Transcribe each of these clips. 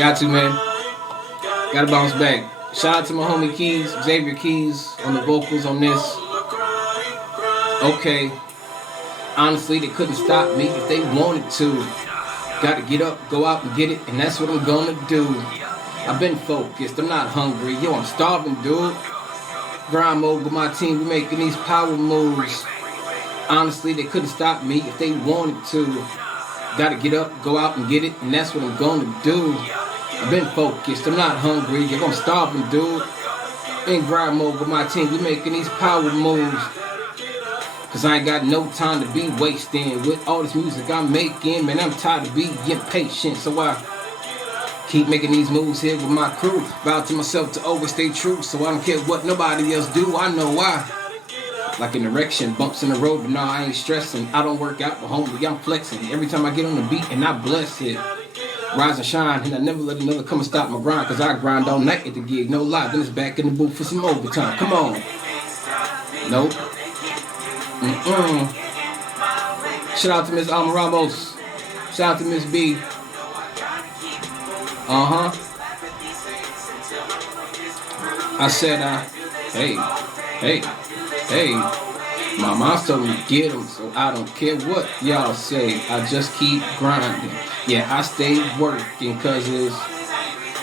Got to, man. Gotta bounce back. Shout out to my homie Keys, Xavier Keys, on the vocals on this. Okay. Honestly, they couldn't stop me if they wanted to. Gotta get up, go out and get it, and that's what I'm gonna do. I've been focused, I'm not hungry. Yo, I'm starving, dude. Grind mode with my team, we making these power moves. Honestly, they couldn't stop me if they wanted to. Gotta get up, go out and get it, and that's what I'm gonna do. I've been focused, I'm not hungry. Yo, I'm starving, dude. In grind mode with my team, we making these power moves. Cause I ain't got no time to be wasting with all this music I'm making. Man, I'm tired of being impatient, so I keep making these moves here with my crew. Vow to myself to always stay true, so I don't care what nobody else do. I know why. Like an erection, bumps in the road, but no, I ain't stressing. I don't work out, but homie, I'm flexing. Every time I get on the beat and I bless it. Rise and shine, and I never let another come and stop my grind. Cause I grind all night at the gig, no lie. Then it's back in the booth for some overtime. Come on. Nope. Shout out to Miss Alma Ramos. Shout out to Miss B. I said, hey. My mom told me to get them, so I don't care what y'all say. I just keep grinding. Yeah, I stay working, cause it's,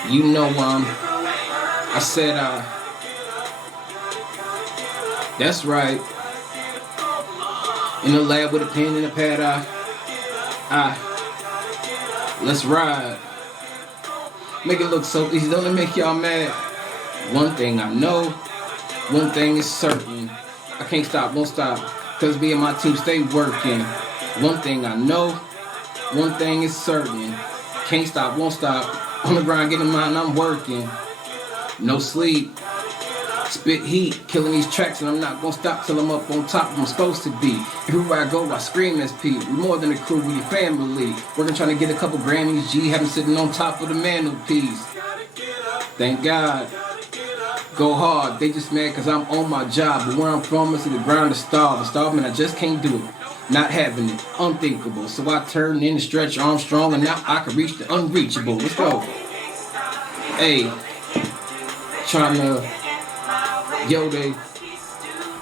you know, I said, that's right. In the lab with a pen and a pad, let's ride. Make it look so easy, don't it make y'all mad? One thing I know, one thing is certain. I can't stop, won't stop, cause me and my team stay working. One thing I know, one thing is certain. Can't stop, won't stop, on the grind, getting mine, I'm working. No sleep. Spit heat, killing these tracks, and I'm not gonna stop till I'm up on top where I'm supposed to be. Everywhere I go, I scream SP. We more than a crew, we a family. Working trying to get a couple Grammys, G, have them sitting on top of the mantelpiece. Thank God. Go hard, they just mad cause I'm on my job. But where I'm from is to the ground to starve. Starving, I just can't do it. Not having it, unthinkable. So I turn in the stretch arm strong, and now I can reach the unreachable. Let's go. Hey, trying to. Yo,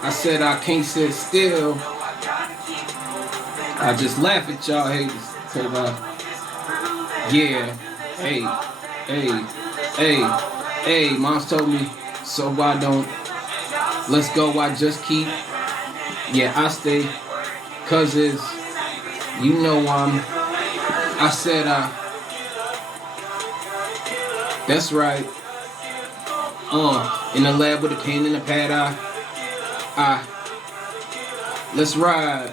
I said I can't sit still. I just laugh at y'all haters. Cause yeah, hey, mom's told me, so I don't, let's go, I just keep, yeah, I stay, cause it's, you know, I said, that's right. In the lab with a pen and a pad, let's ride.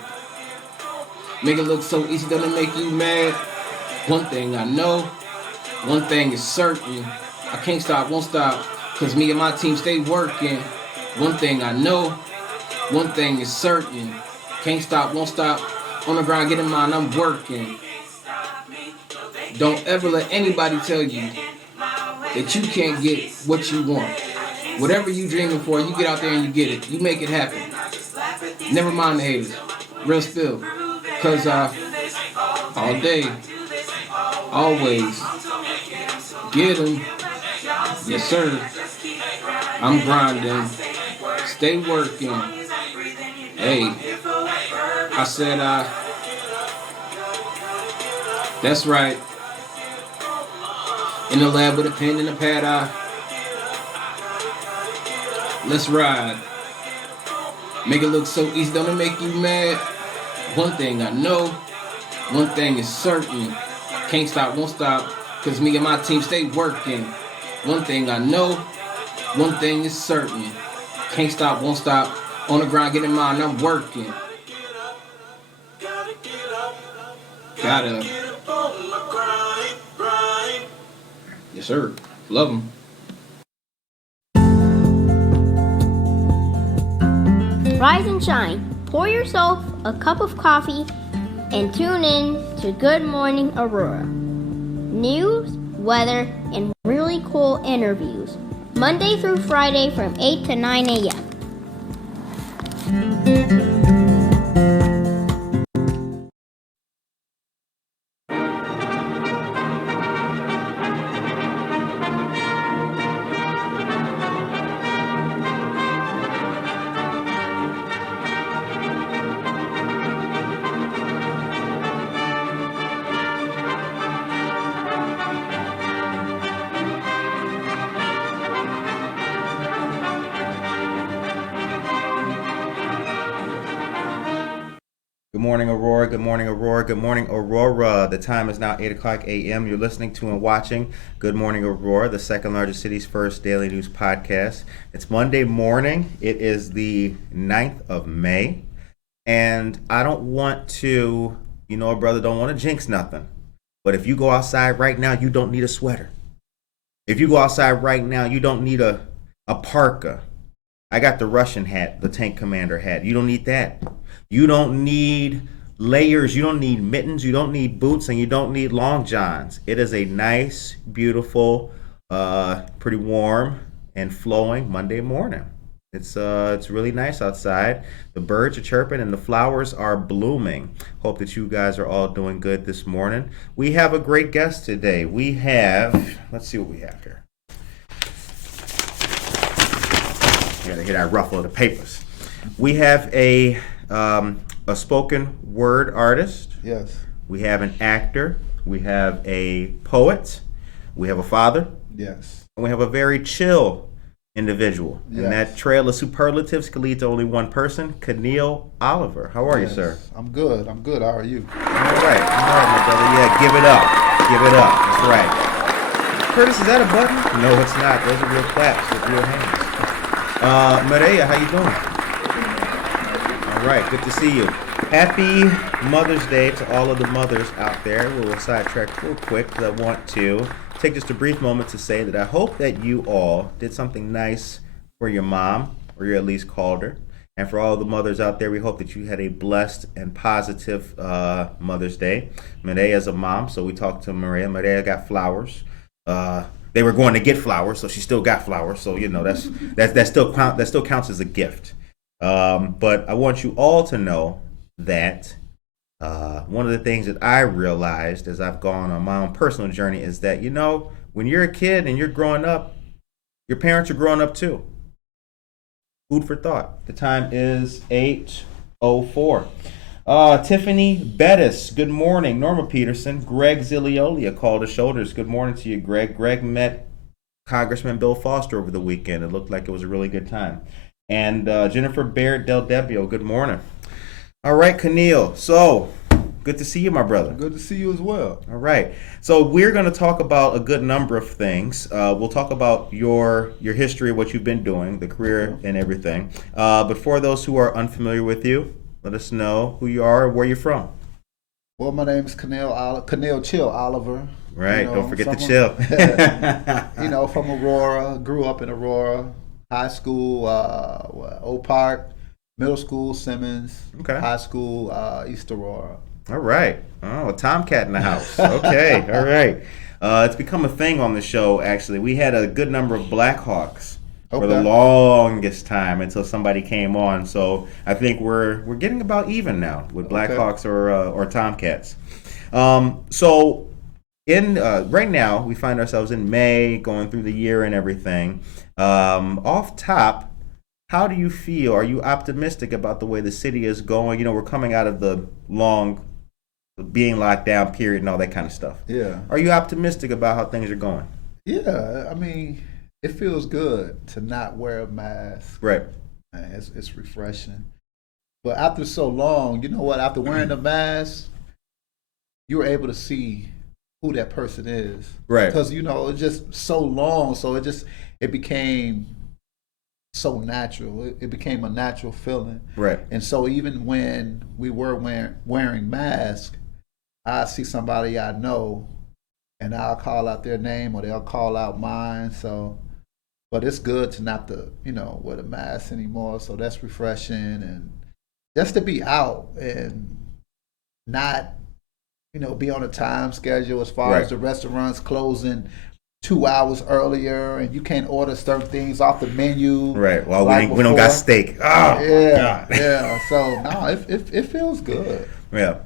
Make it look so easy, doesn't it make you mad? One thing I know, one thing is certain. I can't stop, won't stop, cause me and my team stay working. One thing I know, one thing is certain. Can't stop, won't stop, on the grind, getting mine, I'm working. Don't ever let anybody tell you that you can't get what you want. Whatever you dreaming for, you get out there and you get it. You make it happen. Never mind the haters. Real spill. Cause all day, always, get them. Yes sir. I'm grinding. Stay working. Hey, I said that's right. In the lab with a pen and a pad, let's ride. Make it look so easy, don't it make you mad? One thing I know, one thing is certain. Can't stop, won't stop, cause me and my team stay working. One thing I know, one thing is certain. Can't stop, won't stop, on the grind, getting mine, I'm working. Gotta. Yes, sir. Love them. Rise and shine. Pour yourself a cup of coffee and tune in to Good Morning Aurora. News, weather, and really cool interviews. Monday through Friday from 8 to 9 a.m. Good morning, Aurora. Good morning, Aurora. Good morning, Aurora. The time is now 8 o'clock a.m. You're listening to and watching Good Morning, Aurora, the second largest city's first daily news podcast. It's Monday morning. It is the 9th of May. And I don't want to, brother, don't want to jinx nothing. But if you go outside right now, you don't need a sweater. If you go outside right now, you don't need a parka. I got the Russian hat, the tank commander hat. You don't need that. You don't need layers. You don't need mittens. You don't need boots, and you don't need long johns. It is a nice, beautiful, pretty warm and flowing Monday morning. It's really nice outside. The birds are chirping and the flowers are blooming. Hope that you guys are all doing good this morning. We have a great guest today. We have, let's see what we have here. Gotta hear that ruffle of the papers. We have a spoken word artist. Yes. We have an actor. We have a poet. We have a father. Yes. And we have a very chill individual. Yes. And that trail of superlatives can lead to only one person, Caneil Oliver. How are you, sir? I'm good. How are you? All right, my brother. Yeah, give it up. Give it up. That's right. Curtis, is that a button? No, it's not. Those are real claps with real hands. Maria, how you doing? All right, good to see you. Happy Mother's Day to all of the mothers out there. We'll sidetrack real quick because I want to take just a brief moment to say that I hope that you all did something nice for your mom, or you at least called her. And for all the mothers out there, we hope that you had a blessed and positive Mother's Day. Maria is a mom, so we talked to Maria. Maria got flowers. They were going to get flowers, so she still got flowers. So that still counts as a gift. But I want you all to know that one of the things that I realized as I've gone on my own personal journey is that, when you're a kid and you're growing up, your parents are growing up too. Food for thought. The time is 8:04. Tiffany Bettis, good morning. Norma Peterson, Greg Ziliolia called the shoulders. Good morning to you, Greg. Greg met Congressman Bill Foster over the weekend. It looked like it was a really good time. And Jennifer Baird Del Debbio, good morning. All right, Caneil. So, good to see you, my brother. Good to see you as well. All right. So we're going to talk about a good number of things. We'll talk about your history, what you've been doing, the career and everything. But for those who are unfamiliar with you, let us know who you are, where you're from. Well, my name is Caneil Chill Oliver. Right. Don't forget the chill. From Aurora. Grew up in Aurora. High school, Oak Park. Middle school, Simmons. Okay. High school, East Aurora. All right. Oh, a Tomcat in the house. Okay. All right. It's become a thing on the show, actually. We had a good number of Blackhawks for the longest time until somebody came on. So I think we're getting about even now with Blackhawks or Tomcats. So right now we find ourselves in May, going through the year and everything. Off top, how do you feel? Are you optimistic about the way the city is going? We're coming out of the long being locked down period and all that kind of stuff. Yeah. Are you optimistic about how things are going? Yeah. I mean, it feels good to not wear a mask. Right. It's refreshing. But after so long, you know what? After wearing the mask, you were able to see who that person is. Right. Because, it's just so long. So it became so natural. It became a natural feeling. Right. And so even when we were wearing masks, I see somebody I know and I'll call out their name or they'll call out mine. So, but it's good to not to, wear the mask anymore. So that's refreshing, and just to be out and not, be on a time schedule as far as the restaurants closing 2 hours earlier, and you can't order certain things off the menu. Right. Well, we don't got steak. Oh, yeah, yeah. So no, it feels good. Yeah.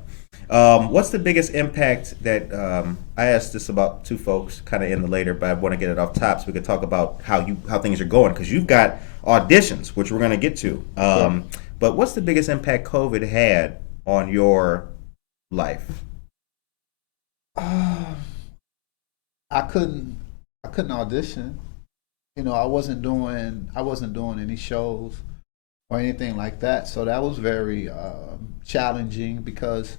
What's the biggest impact that I asked this about two folks kind of in the later, but I want to get it off top so we could talk about how things are going, because you've got auditions, which we're going to get to. But what's the biggest impact COVID had on your life? I couldn't audition. I wasn't doing any shows or anything like that. So that was very challenging because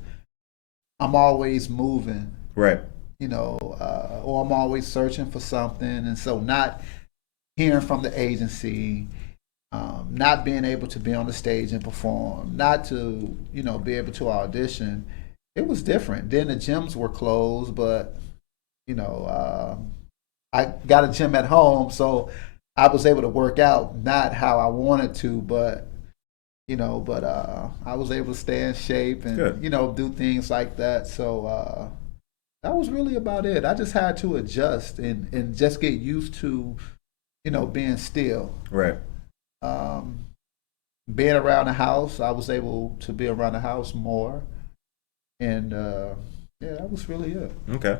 I'm always moving, Right. or I'm always searching for something. And so not hearing from the agency, not being able to be on the stage and perform, not to, be able to audition, it was different. Then the gyms were closed, but, I got a gym at home, so I was able to work out, not how I wanted to, but I was able to stay in shape and, Good. Do things like that. So that was really about it. I just had to adjust and just get used to, being still. Right. Being around the house, I was able to be around the house more. And that was really it. Okay.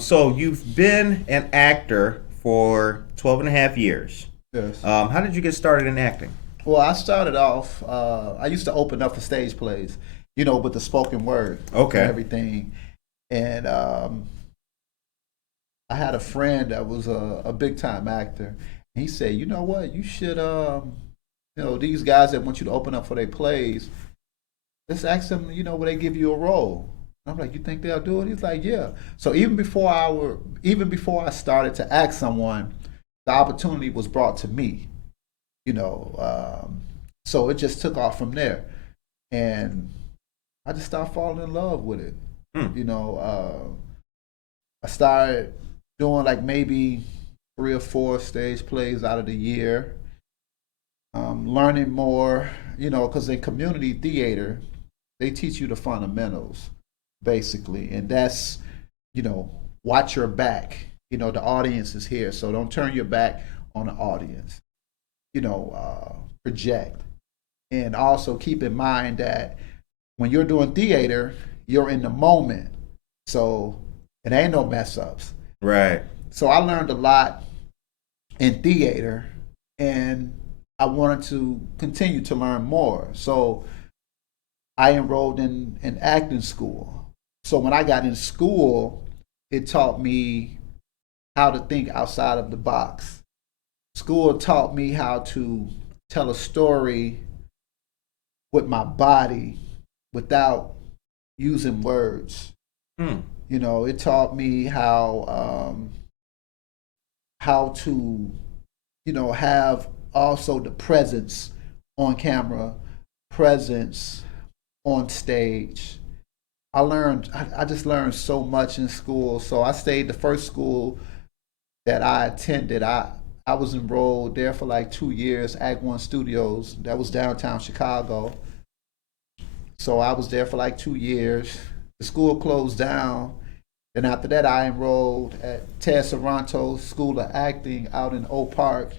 So you've been an actor for 12 and a half years. Yes. How did you get started in acting? Well, I started off, I used to open up for stage plays, with the spoken word Okay. and everything. And I had a friend that was a big time actor. He said, you know what, you should, these guys that want you to open up for their plays, let's ask them, will they give you a role? I'm like, you think they'll do it? He's like, yeah. So even before I started to ask someone, the opportunity was brought to me. So it just took off from there, and I just started falling in love with it. I started doing like maybe 3 or 4 stage plays out of the year, learning more, because in community theater, they teach you the fundamentals, basically, and that's, watch your back. The audience is here, so don't turn your back on the audience. Project. And also keep in mind that when you're doing theater, you're in the moment. So it ain't no mess ups. Right. So I learned a lot in theater, and I wanted to continue to learn more. So I enrolled in acting school. So when I got in school, it taught me how to think outside of the box. School taught me how to tell a story with my body without using words. It taught me how to, have also the presence on camera, presence on stage. I just learned so much in school. So I stayed the first school that I attended. I was enrolled there for like 2 years, Act One Studios. That was downtown Chicago. So I was there for like 2 years. The school closed down. And after that, I enrolled at Ted Saranto's School of Acting out in Oak Park.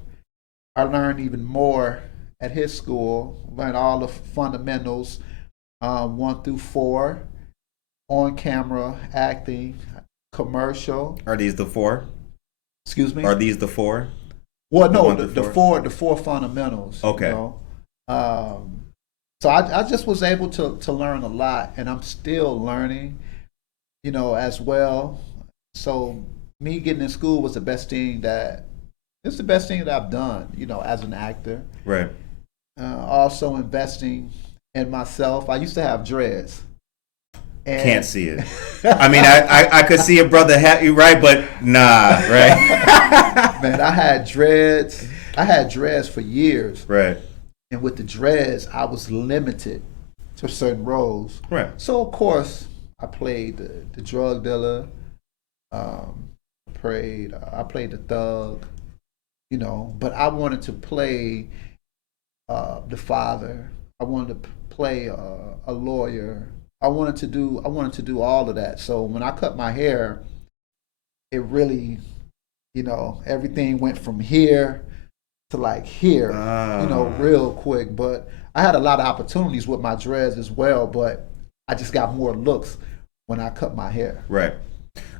I learned even more at his school, learned all the fundamentals, 1 through 4, on camera, acting, commercial. Are these the 4? Excuse me? Are these the 4? Well, no, the the four fundamentals. Okay. So I just was able to learn a lot, and I'm still learning, as well. So me getting in school was the best thing that I've done, as an actor. Right. Also investing in myself. I used to have dreads. And Can't see it. I mean, I could see a brother right, but nah, right? Man, I had dreads. I had dreads for years. Right. And with the dreads, I was limited to certain roles. Right. So of course, I played the drug dealer. I played the thug. But I wanted to play the father. I wanted to play a lawyer. I wanted to do all of that. So when I cut my hair, it really, everything went from here to like here, real quick. But I had a lot of opportunities with my dreads as well, but I just got more looks when I cut my hair. Right.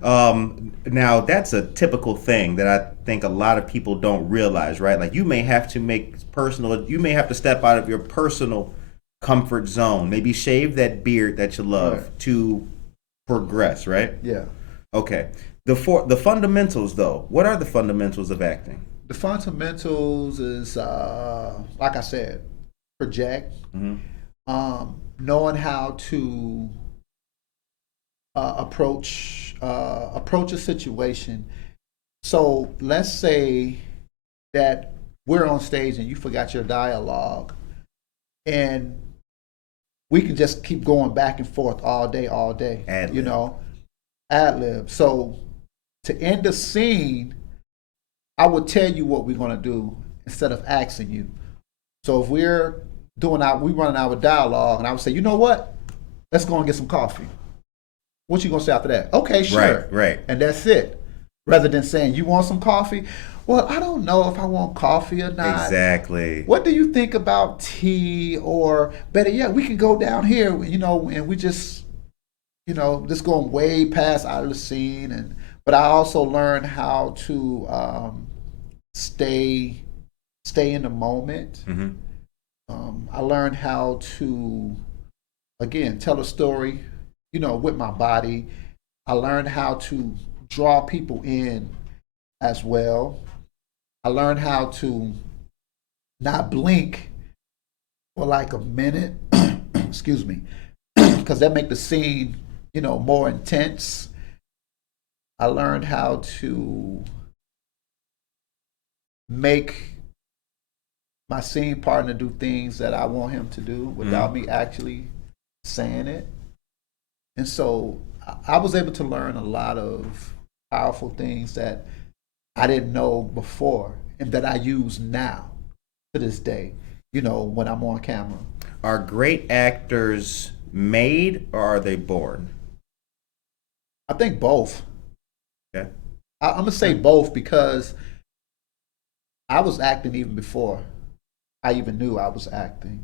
Now that's a typical thing that I think a lot of people don't realize, right? Like you may have to step out of your personal comfort zone, maybe shave that beard that you love to progress, right? Yeah. Okay. The fundamentals though, what are the fundamentals of acting? The fundamentals is, like I said, project. Mm-hmm. knowing how to approach a situation. So let's say that we're on stage and you forgot your dialogue, and we can just keep going back and forth all day, Ad-lib. you know, ad lib. So to end the scene, I would tell you what we're going to do instead of asking you. So if we running our dialogue, and I would say, you know what? Let's go and get some coffee. What you gonna say after that? Okay, sure. Right. And that's it. Rather than saying, you want some coffee? Well, I don't know if I want coffee or not. Exactly. What do you think about tea? Or better yet, we can go down here, you know, and we just, you know, just going way past out of the scene. But I also learned how to stay in the moment. Mm-hmm. I learned how to, again, tell a story, you know, with my body. I learned how to draw people in as well. I learned how to not blink for like a minute, excuse me, because that make the scene, you know, more intense. I learned how to make my scene partner do things that I want him to do without me actually saying it. And so I was able to learn a lot of powerful things that I didn't know before and that I use now to this day, you know, when I'm on camera. Are great actors made or are they born? I think both. Okay. I'm going to say both because I was acting even before I even knew I was acting.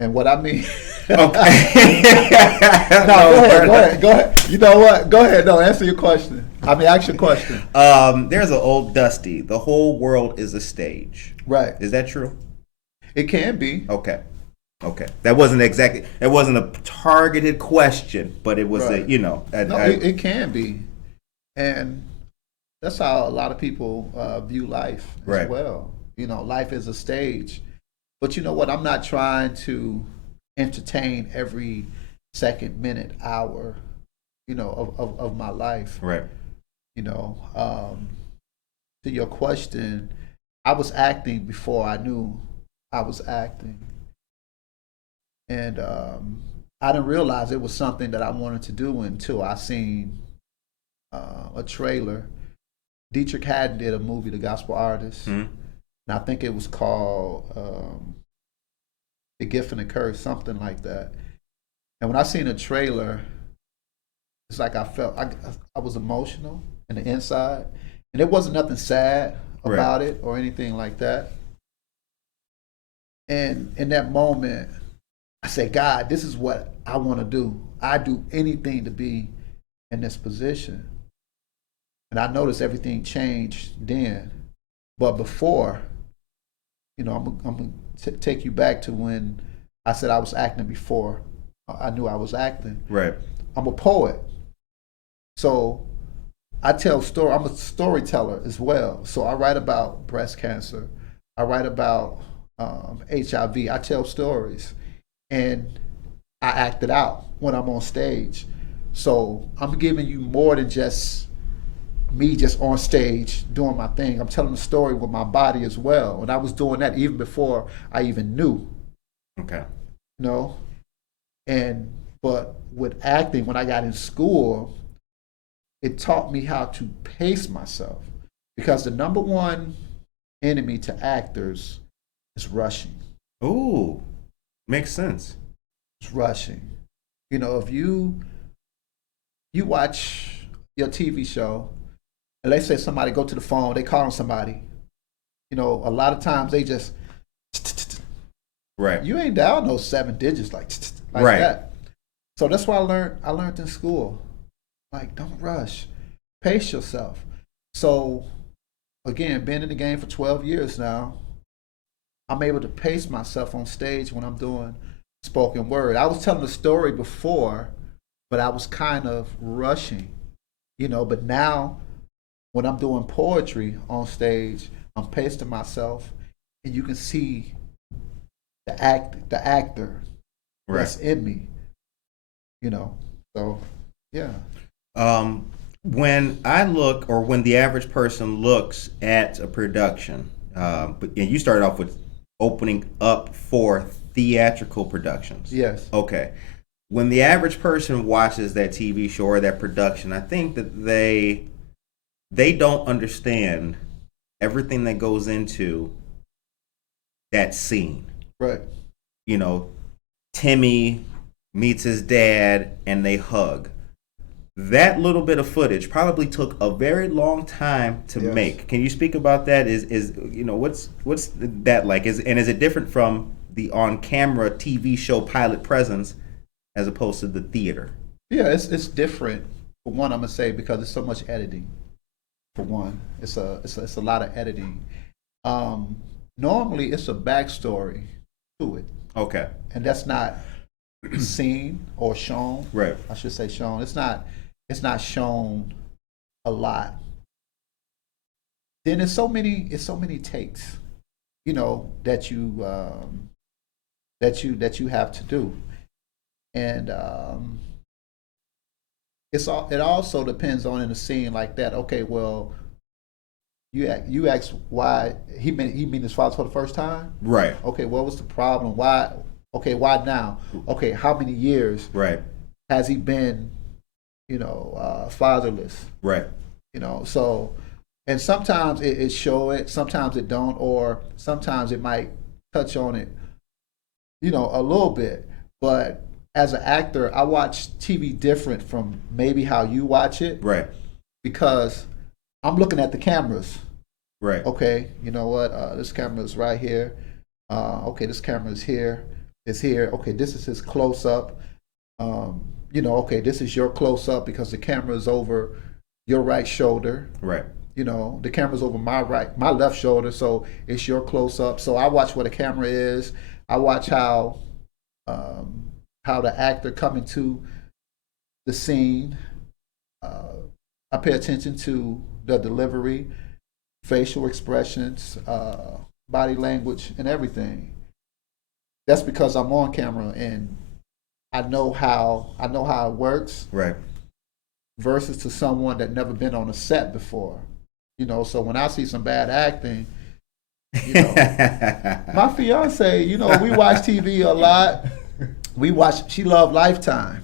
And what I mean... Okay. No, go ahead. You know what? Go ahead. No, answer your question. Ask your question. There's an old Dusty. The whole world is a stage. Right. Is that true? It can be. Okay. That wasn't a targeted question, but it was Right. It can be. And that's how a lot of people view life as Right. well. You know, life is a stage. But you know what? I'm not trying to entertain every second, minute, hour, you know, of my life. Right. You know, to your question, I was acting before I knew I was acting. And I didn't realize it was something that I wanted to do until I seen a trailer. Dietrich Haddon did a movie, The Gospel Artist. Mm-hmm. And I think it was called The Gift and the Curse, something like that. And when I seen a trailer, it's like I felt I was emotional in the inside. And there wasn't nothing sad about it or anything like that. And in that moment, I said, God, this is what I want to do. I'd do anything to be in this position. And I noticed everything changed then. But before, you know, I'm going to take you back to when I said I was acting before I knew I was acting. Right. I'm a poet. So I tell story. I'm a storyteller as well. So I write about breast cancer. I write about HIV. I tell stories. And I act it out when I'm on stage. So I'm giving you more than just me just on stage doing my thing. I'm telling the story with my body as well. And I was doing that even before I even knew. Okay. You know? But with acting, when I got in school, it taught me how to pace myself. Because the number one enemy to actors is rushing. Ooh. Makes sense. It's rushing. You know, if you watch your TV show, and let's say somebody go to the phone, they calling somebody. You know, a lot of times they just right. You ain't down those 7 digits like right. that. So that's what I learned in school. Like, don't rush. Pace yourself. So again, been in the game for 12 years now, I'm able to pace myself on stage when I'm doing spoken word. I was telling the story before, but I was kind of rushing, you know, but now when I'm doing poetry on stage, I'm pacing myself, and you can see the actor that's in me. So yeah. When I look, or when the average person looks at a production, but you started off with opening up for theatrical productions. Yes. Okay. When the average person watches that TV show or that production, I think that they don't understand everything that goes into that scene. Right. Timmy meets his dad and they hug. That little bit of footage probably took a very long time to make. Can you speak about that? What's that like? Is it different from the on-camera TV show pilot presence as opposed to the theater? Yeah, it's different. For one, I'm gonna say because it's so much editing. For one, it's a lot of editing. Normally, it's a backstory to it. Okay. And that's not seen or shown. Right. I should say shown. It's not shown a lot. Then it's so many takes, that you have to do. And it also depends on in a scene like that. Okay, well, you ask why he met his father for the first time. Right. Okay, what was the problem? Why? Okay, why now? Okay, how many years? Right. Has he been, fatherless? Right. So, and sometimes it show it, sometimes it don't, or sometimes it might touch on it, a little bit. But as an actor, I watch TV different from maybe how you watch it. Right. Because I'm looking at the cameras. Right. Okay, you know what? This camera is right here. Okay, this camera is here. It's here. Okay, this is his close up. Okay, this is your close up because the camera is over your right shoulder. Right. The camera's over my left shoulder, so it's your close up. So I watch where the camera is. I watch how the actor coming to the scene. I pay attention to the delivery, facial expressions, body language, and everything. That's because I'm on camera and I know how it works. Right. Versus to someone that never been on a set before. So when I see some bad acting, my fiance, we watch TV a lot. She loved Lifetime.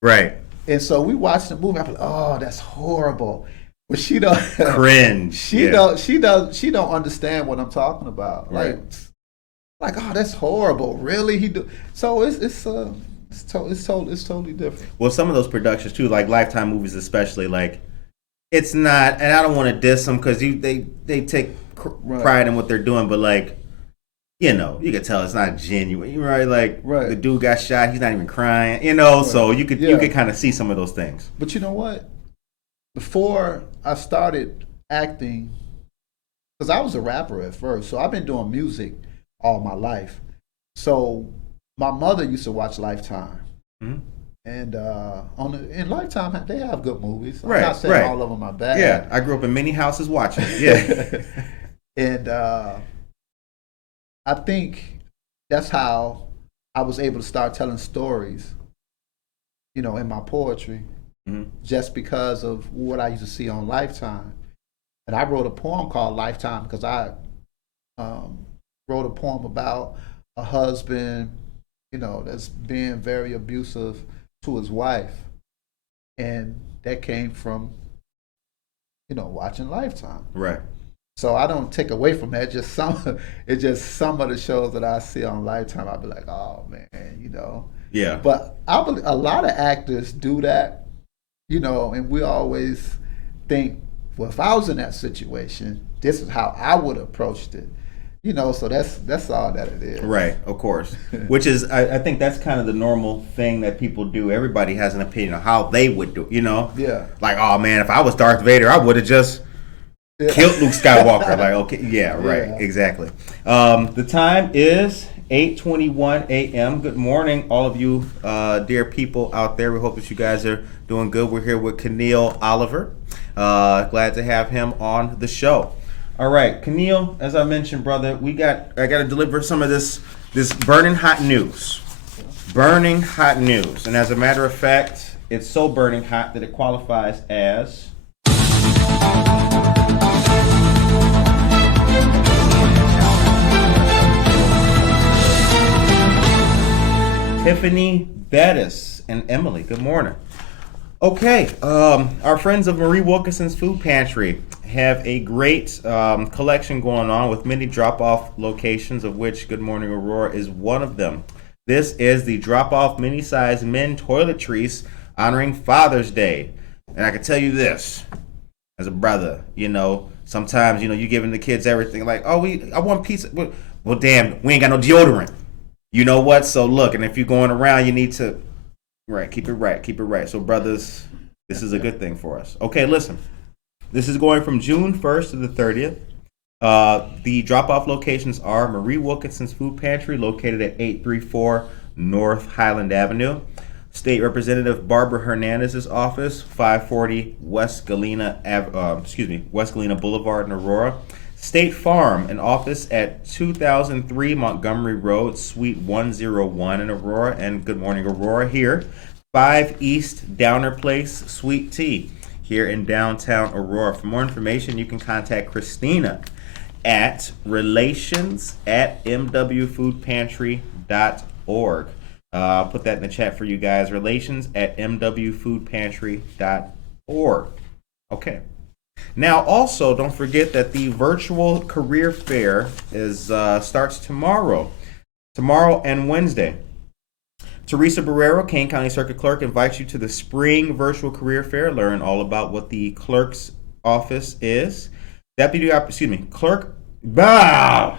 Right. And so we watched the movie. I'm like, oh, that's horrible. But she don't cringe. She don't understand what I'm talking about. Right. Like, oh, that's horrible. Really? So it's totally different. Well, some of those productions too, like Lifetime movies especially, like it's not, and I don't want to diss them because they take pride in what they're doing, but like, you can tell it's not genuine, right? Like the dude got shot, he's not even crying, so you could kind of see some of those things. But you know what? Before I started acting, because I was a rapper at first, so I've been doing music all my life. So my mother used to watch Lifetime. Mm-hmm. And in Lifetime, they have good movies. I'm not saying all of them are bad. Yeah, I grew up in many houses watching. Yeah. And I think that's how I was able to start telling stories, in my poetry, just because of what I used to see on Lifetime. And I wrote a poem called Lifetime because I wrote a poem about a husband, that's being very abusive to his wife. And that came from, watching Lifetime. Right. So I don't take away from that. It's just some of the shows that I see on Lifetime. I'll be like, oh man, Yeah. But a lot of actors do that, and we always think, well, if I was in that situation, this is how I would have approached it. So that's all that it is. Right, of course. Which is, I think that's kind of the normal thing that people do. Everybody has an opinion on how they would do it, Yeah. Like, oh man, if I was Darth Vader, I would have just killed Luke Skywalker. Like, okay, yeah, right, exactly. The time is 8:21 a.m. Good morning, all of you dear people out there. We hope that you guys are doing good. We're here with Caneil Oliver. Glad to have him on the show. All right, Caneil, as I mentioned, brother, I got to deliver some of this burning hot news. burning hot news. And as a matter of fact, it's so burning hot that it qualifies as Tiffany Bettis and Emily. Good morning. Okay, our friends of Marie Wilkinson's Food Pantry have a great collection going on with many drop-off locations, of which Good Morning Aurora is one of them. This is the drop-off mini-size men toiletries honoring Father's Day. And I can tell you this, as a brother, sometimes, you giving the kids everything like, I want pizza. Well, damn, we ain't got no deodorant. You know what? So look, and if you're going around, you need to, keep it right. So brothers, this is a good thing for us. Okay, listen. This is going from June 1st to the 30th. The drop-off locations are Marie Wilkinson's Food Pantry, located at 834 North Highland Avenue. State Representative Barbara Hernandez's office, 540 West Galena Boulevard in Aurora. State Farm, an office at 2003 Montgomery Road, Suite 101 in Aurora. And Good Morning Aurora here, 5 East Downer Place, Suite T, here in downtown Aurora. For more information, you can contact Christina at relations@mwfoodpantry.org. I'll put that in the chat for you guys. relations@mwfoodpantry.org. Okay. Now, also, don't forget that the virtual career fair starts tomorrow and Wednesday. Teresa Barrero, Kane County Circuit Clerk, invites you to the spring virtual career fair. Learn all about what the clerk's office is. Clerk. Bah!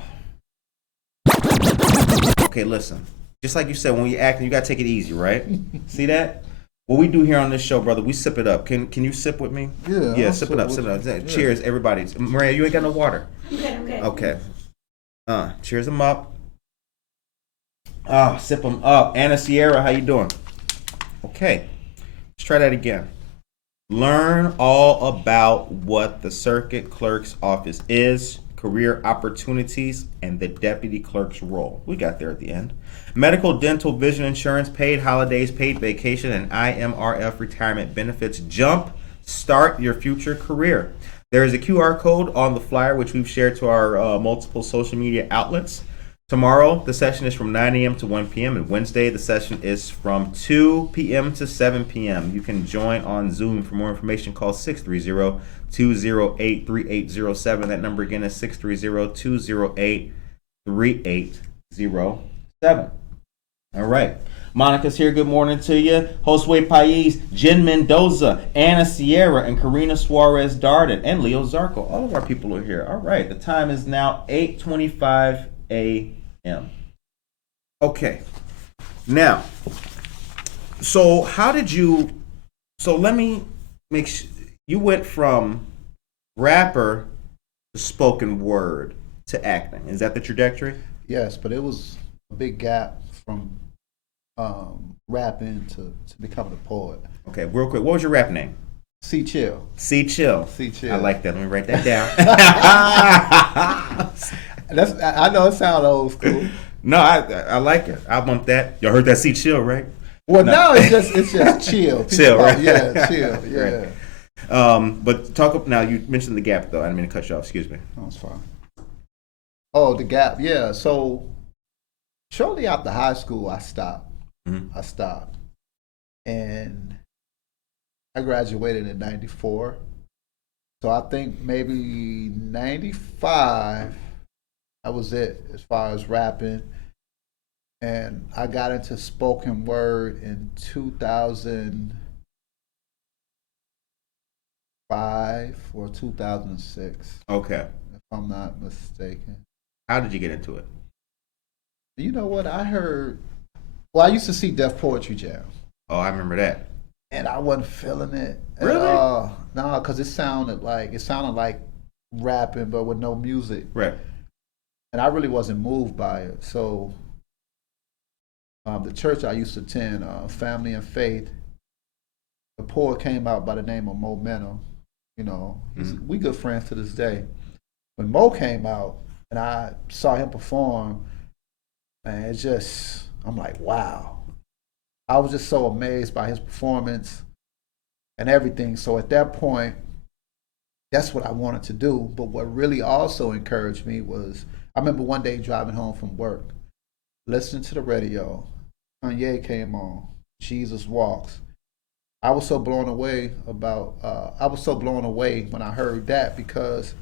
Okay, listen. Just like you said, when you're acting, you gotta take it easy, right? See that? What we do here on this show, brother, we sip it up. Can you sip with me? Yeah. Sip it up. Cheers, everybody. Maria, you ain't got no water. I'm good. Okay. Cheers them up. Sip them up. Anna Sierra, how you doing? Okay. Let's try that again. Learn all about what the circuit clerk's office is, career opportunities, and the deputy clerk's role. We got there at the end. Medical, dental, vision insurance, paid holidays, paid vacation, and IMRF retirement benefits. Start your future career. There is a QR code on the flyer, which we've shared to our multiple social media outlets. Tomorrow, the session is from 9 a.m. to 1 p.m. and Wednesday, the session is from 2 p.m. to 7 p.m. You can join on Zoom. For more information, call 630-208-3807. That number again is 630-208-3807. All right. Monica's here. Good morning to you. Josue Pais, Jen Mendoza, Anna Sierra, and Karina Suarez Darden, and Leo Zarco. All of our people are here. All right. The time is now 8:25 a.m. Okay. Now, so let me make sure. You went from rapper to spoken word to acting. Is that the trajectory? Yes, but it was a big gap from rapping to becoming a poet. Okay, real quick. What was your rap name? C Chill. C Chill. C Chill. I like that. Let me write that down. I know it sounds old school. No, I like it. I bump that. Y'all heard that C Chill, right? Well, no, it's just chill. Chill, right? Yeah, chill. Yeah. Right. But talk up now. You mentioned the gap, though. I didn't mean to cut you off. Excuse me. No, it's fine. Oh, the gap. Yeah. So shortly after high school, I stopped. Mm-hmm. I stopped, and I graduated in '94. So I think maybe '95. That was it as far as rapping. And I got into spoken word in 2005 or 2006. Okay. If I'm not mistaken. How did you get into it? You know what? I used to see Def Poetry Jam. Oh, I remember that. And I wasn't feeling it. Really? No, because it sounded like rapping, but with no music. Right. And I really wasn't moved by it. So the church I used to attend, Family and Faith, a poet came out by the name of Momentum. We good friends to this day. When Mo came out and I saw him perform, man, I'm like, wow. I was just so amazed by his performance and everything. So at that point, that's what I wanted to do. But what really also encouraged me was, I remember one day driving home from work, listening to the radio. Kanye came on, Jesus Walks. I was so blown away when I heard that, because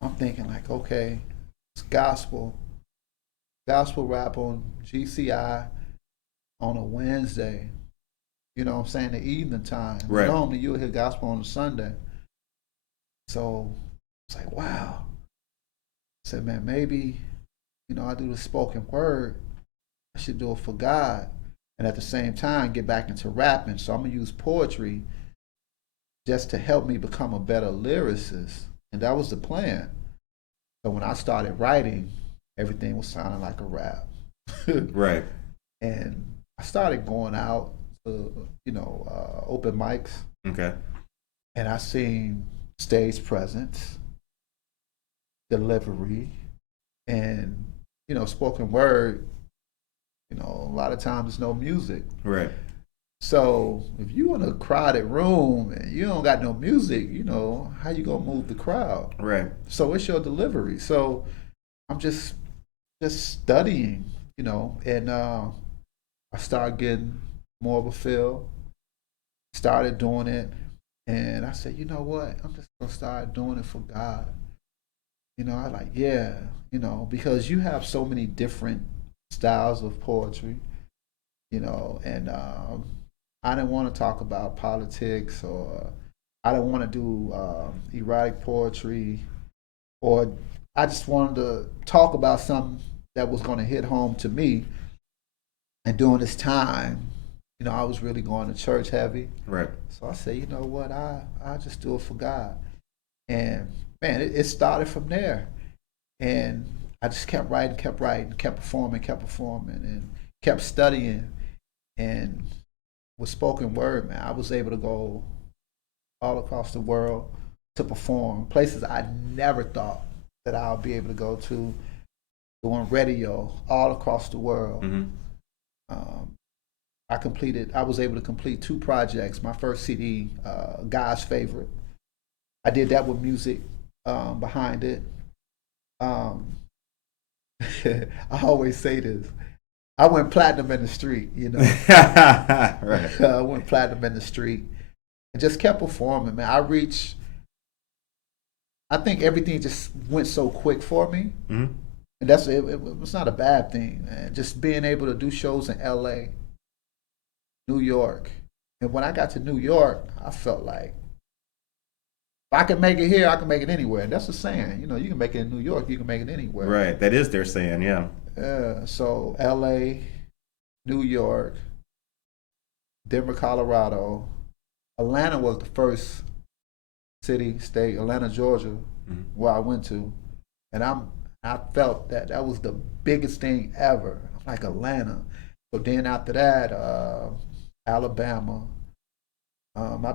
I'm thinking like, okay, it's gospel rap on GCI on a Wednesday. You know what I'm saying? The evening time. Right. Normally you'll hear gospel on a Sunday. So it's like, wow. I said, man, maybe, I do the spoken word. I should do it for God. And at the same time, get back into rapping. So I'm going to use poetry just to help me become a better lyricist. And that was the plan. So when I started writing, everything was sounding like a rap. Right. And I started going out to, open mics. Okay. And I seen stage presence, delivery, and, spoken word. A lot of times there's no music. Right. So if you in a crowded room and you don't got no music, how you gonna move the crowd? Right. So it's your delivery. So I'm just studying, and I started getting more of a feel. Started doing it, and I said, you know what? I'm just gonna start doing it for God. I like, yeah, because you have so many different styles of poetry, and I didn't want to talk about politics, or I didn't want to do erotic poetry, or I just wanted to talk about something that was going to hit home to me. And during this time, I was really going to church heavy. Right. So I said, you know what, I just do it for God. And man, it started from there. And I just kept writing, kept performing, and kept studying. And with spoken word, man, I was able to go all across the world to perform, places I never thought that I'll be able to go to, doing radio all across the world. Mm-hmm. I was able to complete 2 projects. My first CD, God's Favorite. I did that with music behind it. I always say this. I went platinum in the street, Right. I went platinum in the street and just kept performing, man. I think everything just went so quick for me. Mm-hmm. And it was not a bad thing, man. Just being able to do shows in LA, New York. And when I got to New York, I felt like, if I can make it here, I can make it anywhere. And that's the saying. You can make it in New York, you can make it anywhere. Right. That is their saying, yeah. So LA, New York, Denver, Colorado. Atlanta was the first state, Atlanta, Georgia, mm-hmm. where I went to. And I felt that was the biggest thing ever. Like Atlanta. So then after that, Alabama. I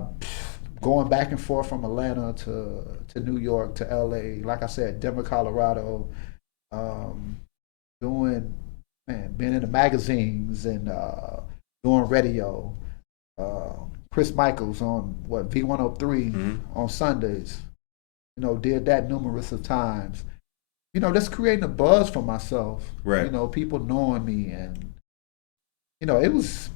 going back and forth from Atlanta to New York to LA. Like I said, Denver, Colorado. Being in the magazines and doing radio. Chris Michaels on V103 mm-hmm. on Sundays. Did that numerous of times. Just creating a buzz for myself. Right. People knowing me, and it was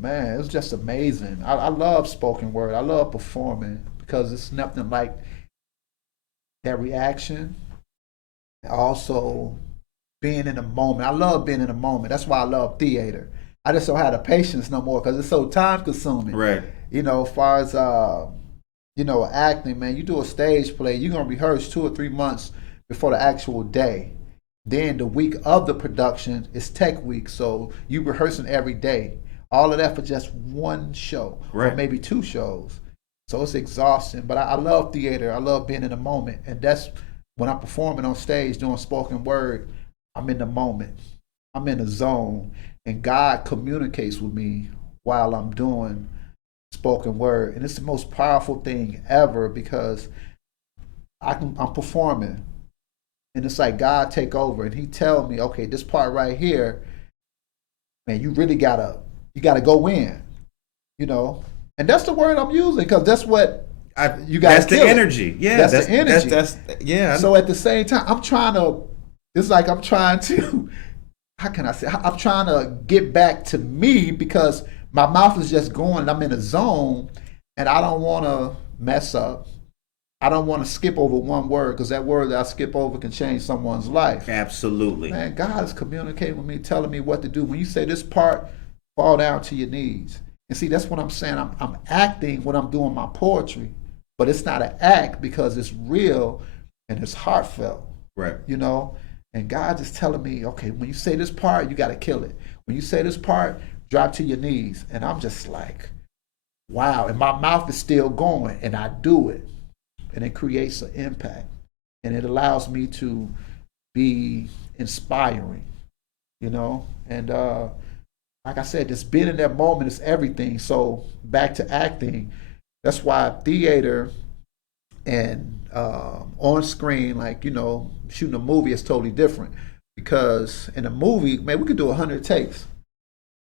just amazing. I love spoken word. I love performing because it's nothing like that reaction. Also, being in the moment. I love being in the moment. That's why I love theater. I just don't have the patience no more because it's so time consuming. Right. As far as acting, man, you do a stage play, you're gonna rehearse 2 or 3 months before the actual day. Then the week of the production is tech week, so you rehearsing every day. All of that for just one show, right. Or maybe 2 shows. So it's exhausting, but I love theater. I love being in the moment, and that's when I'm performing on stage doing spoken word. I'm in the moment. I'm in the zone, and God communicates with me while I'm doing spoken word, and it's the most powerful thing ever because I'm performing. And it's like God take over, and He tell me, okay, this part right here, man, you really gotta go in. you know, and that's the word I'm using because that's what you got. That's the energy. Yeah, that's the energy. That's yeah. So at the same time, I'm trying to. It's like I'm trying to. How can I say? I'm trying to get back to me because my mouth is just going. I'm in a zone, and I don't want to mess up. I don't want to skip over one word because that word that I skip over can change someone's life. Absolutely. Man, God is communicating with me, telling me what to do. When you say this part, fall down to your knees. And see, that's what I'm saying. I'm acting when I'm doing my poetry, but it's not an act because it's real and it's heartfelt. Right. You know? And God is telling me, okay, when you say this part, you got to kill it. When you say this part, drop to your knees. And I'm just like, wow. And my mouth is still going, and I do it. And it creates an impact. And it allows me to be inspiring, you know? And like I said, just being in that moment is everything. So back to acting, that's why theater and on screen, like, you know, shooting a movie is totally different. Because in a movie, man, we could do 100 takes.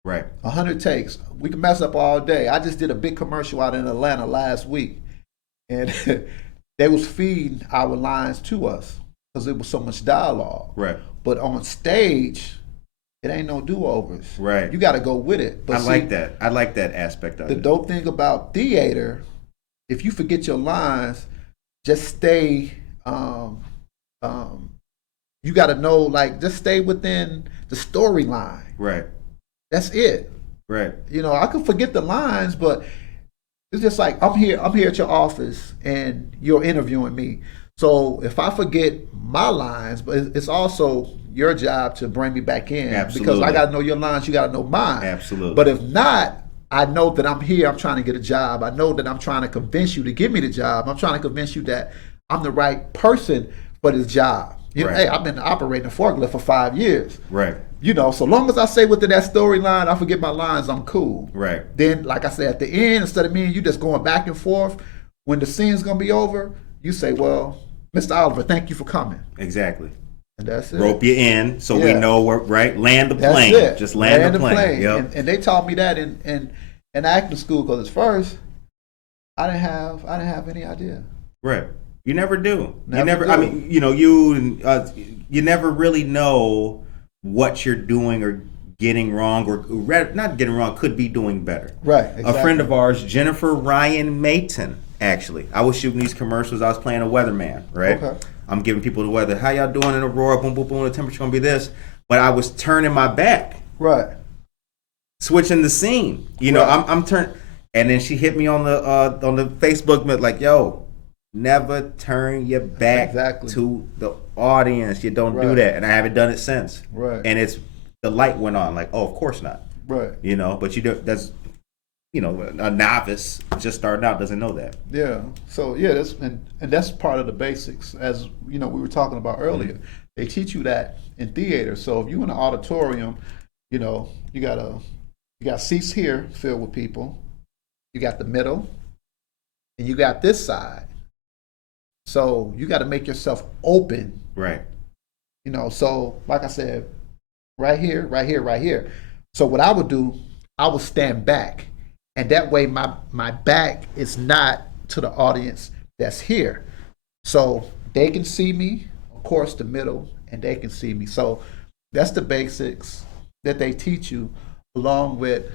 Right. 100 takes. We can mess up all day. I just did a big commercial out in Atlanta last week. And they was feeding our lines to us because it was so much dialogue. Right. But on stage, it ain't no do-overs. Right. You got to go with it. But I like that. I like that aspect of the it. dope thing about theater, if you forget your lines, just stay. You got to know, like, just stay within the storyline. Right. That's it. Right. You know, I could forget the lines, but it's just like I'm here at your office and you're interviewing me. So if I forget my lines, but it's also your job to bring me back in. Absolutely. Because I got to know your lines, you got to know mine. Absolutely. But if not, I know that I'm here, I'm trying to get a job. I know that I'm trying to convince you to give me the job. I'm trying to convince you that I'm the right person for this job. You know, Right. hey, I've been operating a forklift for 5 years. Right. You know, so long as I say within that storyline, I forget my lines, I'm cool. Right. Then, like I said, at the end, instead of me and you just going back and forth, when the scene's gonna be over, you say, well, Mr. Oliver, thank you for coming. Exactly. And that's it. Rope you in so we Yeah. know where, right? Land the That's plane. it. Just land the plane. Yep. And they taught me that in acting school because at first I didn't have any idea. Right. You never do. Never do. I mean, you know, you never really know what you're doing or getting wrong, or not getting wrong, could be doing better. Right. Exactly. A friend of ours, Jennifer Ryan Mayton, actually. I was shooting these commercials. I was playing a weatherman, right? Okay. I'm giving people the weather. How y'all doing in Aurora? Boom, boom, boom. The temperature gonna be this. But I was turning my back, Right. switching the scene. You know, Right. I'm turning, and then she hit me on the Facebook, like, yo, never turn your back Exactly. to the audience. You don't do Right. that, and I haven't done it since. Right. And the light went on. Like, oh, of course not. Right. You know, but you do. That's, you know, a novice just starting out doesn't know that. Yeah. So yeah, that's part of the basics, as you know, we were talking about earlier. Mm-hmm. They teach you that in theater. So if you in an auditorium, you know, you got seats here filled with people. You got the middle, and you got this side. So you got to make yourself open. Right. You know, so like I said, right here, right here, right here. So what I would do, I would stand back. And that way my back is not to the audience that's here. So they can see me, of course, the middle, and they can see me. So that's the basics that they teach you, along with,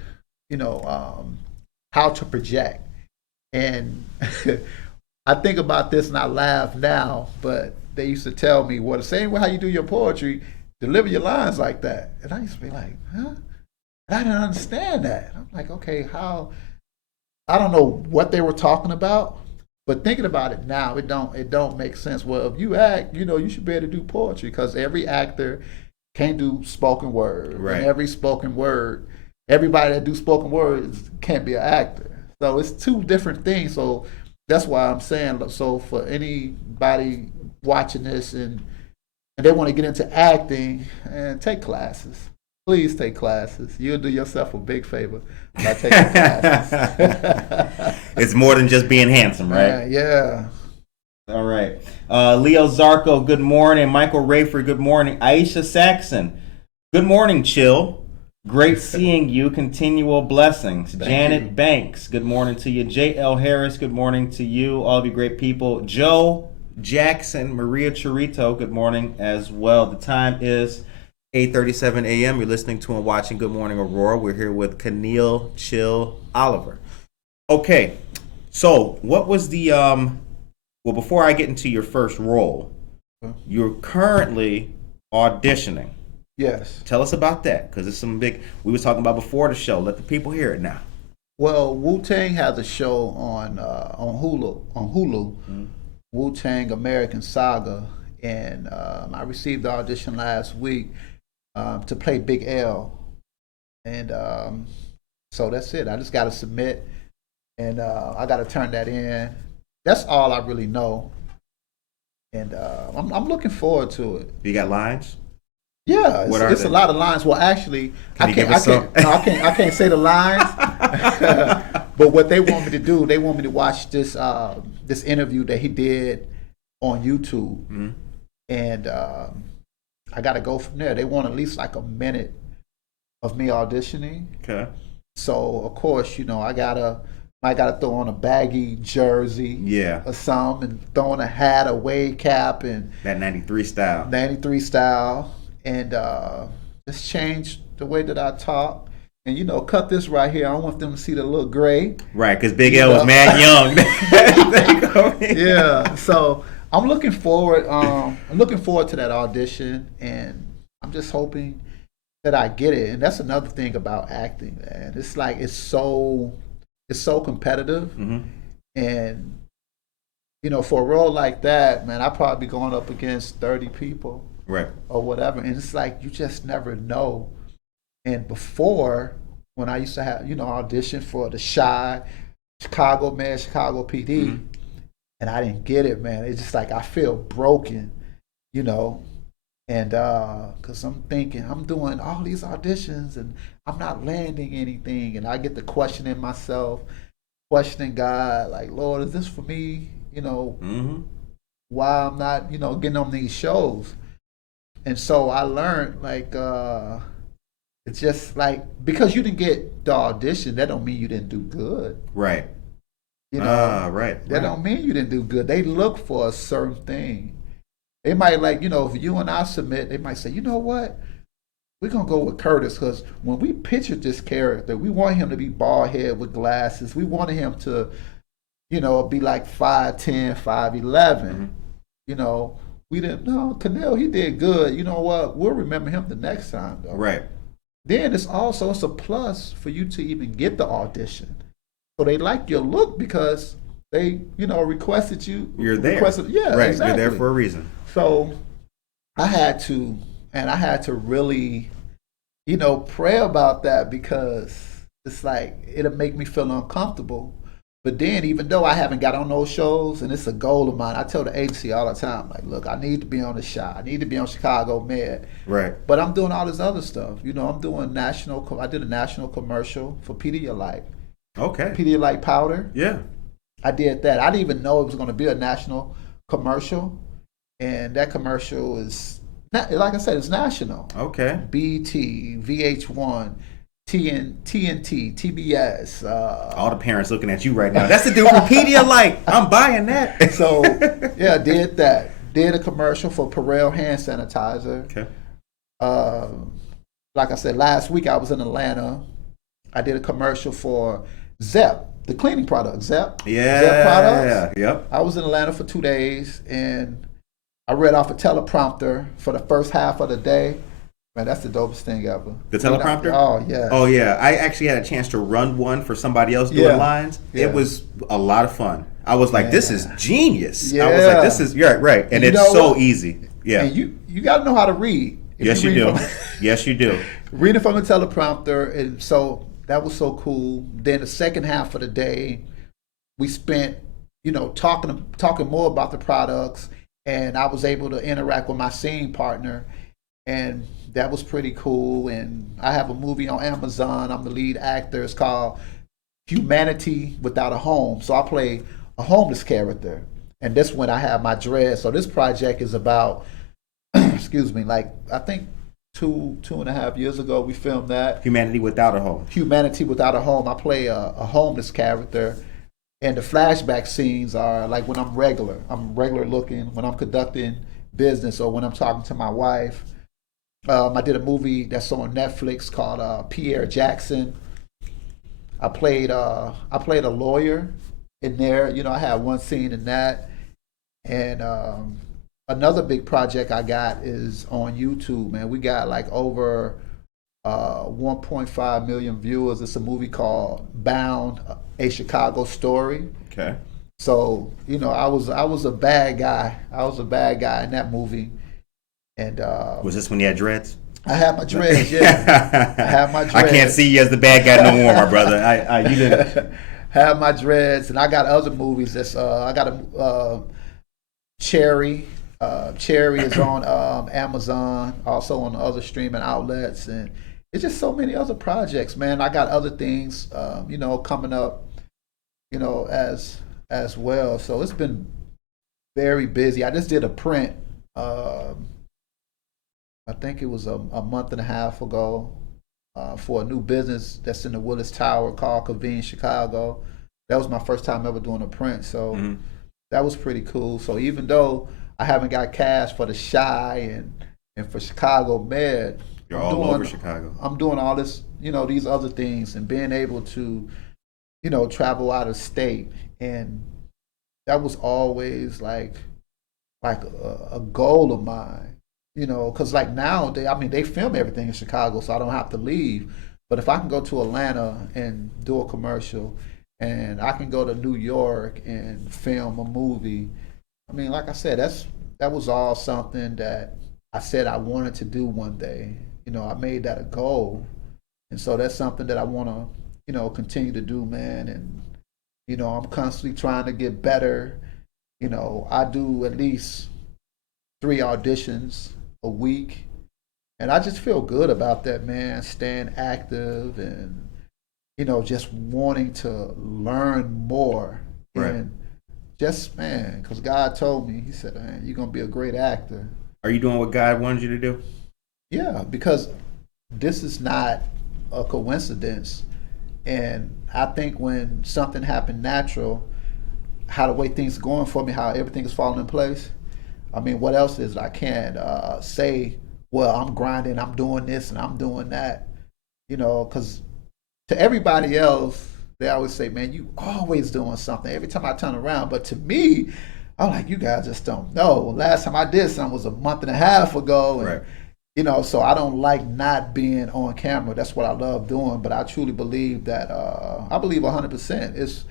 you know, how to project. And I think about this and I laugh now, but they used to tell me, well, the same way how you do your poetry, deliver your lines like that. And I used to be like, huh? And I didn't understand that. I'm like, okay, how? I don't know what they were talking about, but thinking about it now, it don't make sense. Well, if you act, you know, you should be able to do poetry because every actor can't do spoken word. Right. And every spoken word, everybody that do spoken words can't be an actor. So it's two different things. So that's why I'm saying, so for anybody watching this and they want to get into acting, and take classes. Please take classes. You'll do yourself a big favor by taking classes. It's more than just being handsome, right? Yeah. All right. Leo Zarco, good morning. Michael Rayford, good morning. Aisha Saxon, good morning, Chill. Great seeing you. Continual blessings. Janet you. Banks, good morning to you. J.L. Harris, good morning to you. All of you great people. Joe Jackson, Maria Churito, good morning as well. The time is 8:37 a.m. You're listening to and watching Good Morning Aurora. We're here with Caneil Chill Oliver. Okay, so what was the, well, before I get into your first role, you're currently auditioning. Yes. Tell us about that, because it's some big, we was talking about before the show. Let the people hear it now. Well, Wu-Tang has a show on Hulu, Wu-Tang American Saga, and I received the audition last week to play Big L, and so that's it. I just got to submit, and I got to turn that in. That's all I really know, and I'm looking forward to it. You got lines? Yeah, What are it's they? a lot of lines. Well, actually, Can you give us some? I can't say the lines. But what they want me to do, they want me to watch this this interview that he did on YouTube, and I got to go from there. They want at least like a minute of me auditioning. Okay. So of course, you know, I might gotta throw on a baggy jersey, or something, and throw on a hat, a wave cap, and That 93 style. 93 style, and just change the way that I talk. And, you know, cut this right here. I don't want them to see the little gray. Right, because Big L was mad young. Yeah, so I'm looking forward to that audition, and I'm just hoping that I get it. And that's another thing about acting, man. It's like it's so competitive, and you know, for a role like that, man, I probably be going up against 30 people, Right. or whatever, and it's like you just never know. And before, when I used to have, you know, audition for the Chicago PD, and I didn't get it, man. It's just like I feel broken, you know, and because I'm thinking I'm doing all these auditions and I'm not landing anything, and I get to questioning myself, questioning God, like, Lord, is this for me? You know, why I'm not, you know, getting on these shows. And so I learned, like, it's just like, because you didn't get the audition, that don't mean you didn't do good. Right. You know, right. That don't mean you didn't do good. They look for a certain thing. They might, like, you know, if you and I submit, they might say, you know what? We're going to go with Curtis, because when we pictured this character, we want him to be bald head with glasses. We wanted him to, you know, be like 5'10", 5'11". You know, we didn't know. Caneil, he did good. You know what? We'll remember him the next time, though. Right. Then it's a plus for you to even get the audition. So they like your look because they, you know, requested you. You're there. Yeah, right. exactly. You're there for a reason. So I had to really, you know, pray about that, because it's like, it'll make me feel uncomfortable. But then, even though I haven't got on those shows, and it's a goal of mine, I tell the agency all the time, like, look, I need to be on the shot. I need to be on Chicago Med. Right. But I'm doing all this other stuff. You know, I did a national commercial for Pedialyte. Okay. Pedialyte powder. Yeah. I did that. I didn't even know it was going to be a national commercial. And that commercial is, like I said, it's national. Okay. BT, VH1, TNT, TBS. All the parents looking at you right now. That's the dude from Pedialyte. I'm buying that. So, yeah, did that. Did a commercial for Perel hand sanitizer. Okay. Like I said, last week I was in Atlanta. I did a commercial for Zep, the cleaning product, Zep. Yeah. Zep products. Yep. I was in Atlanta for 2 days, and I read off a teleprompter for the first half of the day. Man, that's the dopest thing ever. The teleprompter? Oh, yeah. Oh, yeah. I actually had a chance to run one for somebody else doing lines. Yeah. It was a lot of fun. I was like, this is genius. Yeah. I was like, this is, you're right. And it's so easy. Yeah. And you got to know how to read. Yes, you do. Yes, you do. Reading from the teleprompter. And so that was so cool. Then the second half of the day, we spent, you know, talking more about the products. And I was able to interact with my scene partner. And that was pretty cool. And I have a movie on Amazon. I'm the lead actor. It's called Humanity Without a Home. So I play a homeless character. And this one I have my dread. So this project is about, excuse me, like, I think two and a half years ago. We filmed that. Humanity Without a Home. Humanity Without a Home. I play a homeless character, and the flashback scenes are like when I'm regular. I'm regular looking when I'm conducting business or when I'm talking to my wife. I did a movie that's on Netflix called Pierre Jackson. I played a lawyer in there. You know, I had one scene in that, and another big project I got is on YouTube. Man, we got like over 1.5 million viewers. It's a movie called Bound: A Chicago Story. Okay. So you know, I was a bad guy. I was a bad guy in that movie. And was this when you had dreads? I had my dreads, yeah. I had my dreads. I can't see you as the bad guy no more, my brother. You didn't have my dreads, and I got other movies. That's I got a Cherry. Cherry is on Amazon, also on the other streaming outlets, and it's just so many other projects, man. I got other things, you know, coming up, you know, as well. So it's been very busy. I just did a print. I think it was a month and a half ago for a new business that's in the Willis Tower called Convene Chicago. That was my first time ever doing a print, so that was pretty cool. So even though I haven't got cash for the Shy and for Chicago Med, you're all over Chicago. I'm doing all this, you know, these other things and being able to, you know, travel out of state, and that was always like a goal of mine. You know, because like now, they film everything in Chicago, so I don't have to leave. But if I can go to Atlanta and do a commercial, and I can go to New York and film a movie, I mean, like I said, that was all something that I said I wanted to do one day. You know, I made that a goal. And so that's something that I want to, you know, continue to do, man. And, you know, I'm constantly trying to get better. You know, I do at least 3 auditions a week, and I just feel good about that, man. Staying active and, you know, just wanting to learn more. Right. And just, man, because God told me, he said, man, you're going to be a great actor. Are you doing what God wanted you to do? Yeah, because this is not a coincidence. And I think when something happened natural, how the way things are going for me, how everything is falling in place, I mean, what else is it? I can't say, well, I'm grinding, I'm doing this, and I'm doing that, you know, because to everybody else, they always say, man, you always doing something every time I turn around. But to me, I'm like, you guys just don't know. Last time I did something was a month and a half ago. And, right. You know, so I don't like not being on camera. That's what I love doing. But I truly believe that, I believe 100%